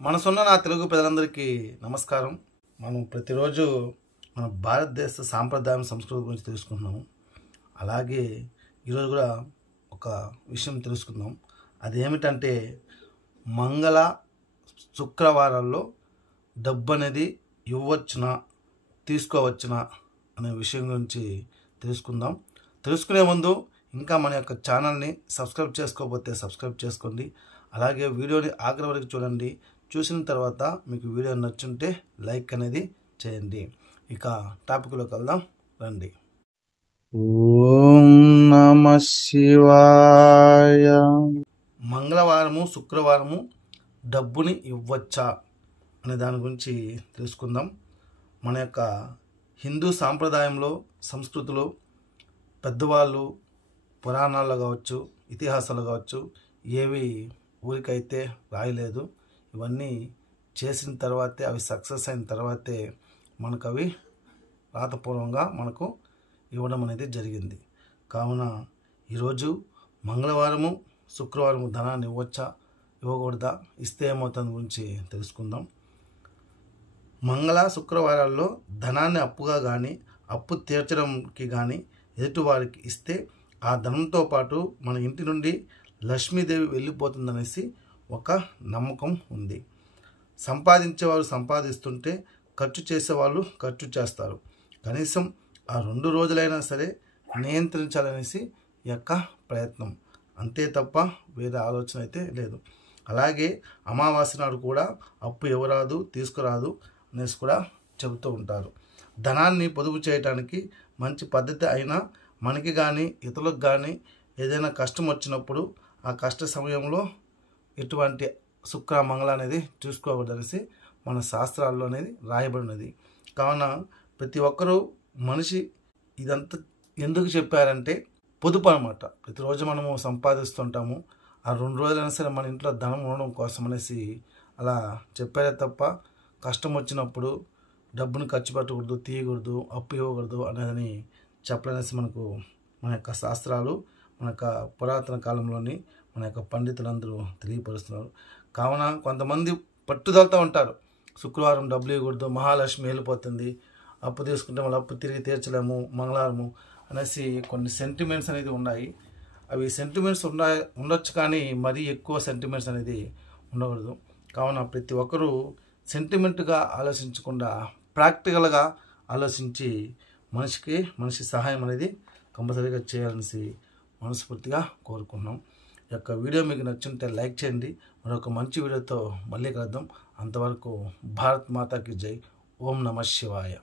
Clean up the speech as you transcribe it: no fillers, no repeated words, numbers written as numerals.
మనసున్న నా తెలుగు ప్రజలందరికీ నమస్కారం. మనం ప్రతిరోజు మన భారతదేశ సాంప్రదాయం సంస్కృతి గురించి తెలుసుకుంటున్నాము. అలాగే ఈరోజు కూడా ఒక విషయం తెలుసుకుందాం. అదేమిటంటే మంగళ శుక్రవారాల్లో డబ్బు అనేది ఇవ్వచ్చునా తీసుకోవచ్చునా అనే విషయం గురించి తెలుసుకుందాం. తెలుసుకునే ముందు ఇంకా మన యొక్క ఛానల్ని సబ్స్క్రైబ్ చేసుకోకపోతే సబ్స్క్రైబ్ చేసుకోండి. అలాగే వీడియోని ఆఖరి వరకు చూడండి. చూసిన తర్వాత మీకు వీడియో నచ్చుంటే లైక్ అనేది చేయండి. ఇక టాపిక్లోకి వెళ్దాం రండి. ఓం నమః శివాయ. మంగళవారము శుక్రవారము డబ్బుని ఇవ్వచ్చా అనే దాని గురించి తెలుసుకుందాం. మన యొక్క హిందూ సాంప్రదాయంలో సంస్కృతిలో పెద్దవాళ్ళు పురాణాల్లో కావచ్చు, ఇతిహాసాలు కావచ్చు, ఏవి ఊరికైతే రాయలేదు. ఇవన్నీ చేసిన తర్వాతే, అవి సక్సెస్ అయిన తర్వాతే మనకు అవి రాతపూర్వంగా మనకు ఇవ్వడం అనేది జరిగింది. కావున ఈరోజు మంగళవారము శుక్రవారము ధనాన్ని ఇవ్వచ్చా ఇవ్వకూడదా, ఇస్తే ఏమవుతుంది గురించి తెలుసుకుందాం. మంగళ శుక్రవారాల్లో ధనాన్ని అప్పుగా కానీ అప్పు తీర్చడానికి కానీ ఎదుటివారికి ఇస్తే ఆ ధనంతో పాటు మన ఇంటి నుండి లక్ష్మీదేవి వెళ్ళిపోతుందనేసి ఒక నమ్మకం ఉంది. సంపాదించేవారు సంపాదిస్తుంటే ఖర్చు చేసేవాళ్ళు ఖర్చు చేస్తారు. కనీసం ఆ 2 రోజులైనా సరే నియంత్రించాలనేసి ఈ యొక్క ప్రయత్నం, అంతే తప్ప వేరే ఆలోచన అయితే లేదు. అలాగే అమావాస్య నాడు కూడా అప్పు ఇవ్వరాదు తీసుకురాదు అనేసి కూడా చెబుతూ ఉంటారు. ధనాన్ని పొదుపు చేయడానికి మంచి పద్ధతి అయినా మనకి కానీ ఇతరులకు కానీ ఏదైనా కష్టం వచ్చినప్పుడు ఆ కష్ట సమయంలో ఎటువంటి శుక్ర మంగళ అనేది చూసుకోకూడదనేసి మన శాస్త్రాల్లో అనేది రాయబడినది. కావున ప్రతి ఒక్కరూ మనిషి ఇదంతా ఎందుకు చెప్పారంటే పొదుపు అనమాట. ప్రతిరోజు మనము సంపాదిస్తుంటాము. ఆ 2 రోజులైనా సరే మన ఇంట్లో ధనం ఉండడం కోసం అనేసి అలా చెప్పారే తప్ప కష్టం వచ్చినప్పుడు డబ్బును ఖర్చు పెట్టకూడదు, తీయకూడదు, అప్పు ఇవ్వకూడదు అనేదని చెప్పలేసి మనకు మన యొక్క శాస్త్రాలు, మన యొక్క పురాతన కాలంలోని మన యొక్క పండితులందరూ తెలియపరుస్తున్నారు. కావున కొంతమంది పట్టుదలతో ఉంటారు, శుక్రవారం డబ్బులు ఇవ్వకూడదు, మహాలక్ష్మి వెళ్ళిపోతుంది, అప్పు తీసుకుంటే మళ్ళీ అప్పు తిరిగి తీర్చలేము మంగళవారము అనేసి కొన్ని సెంటిమెంట్స్ అనేది ఉన్నాయి. అవి సెంటిమెంట్స్ ఉండొచ్చు కానీ మరీ ఎక్కువ సెంటిమెంట్స్ అనేది ఉండకూడదు. కావున ప్రతి ఒక్కరూ సెంటిమెంట్గా ఆలోచించకుండా ప్రాక్టికల్గా ఆలోచించి మనిషి సహాయం అనేది కంపల్సరీగా చేయాలనేసి మనస్ఫూర్తిగా కోరుకున్నాం. ఈ యొక్క వీడియో మీకు నచ్చుంటే లైక్ చేయండి. మరొక మంచి వీడియోతో మళ్ళీ కలుద్దాం. అంతవరకు భారత్ మాతాకి జై. ఓం నమః శివాయ.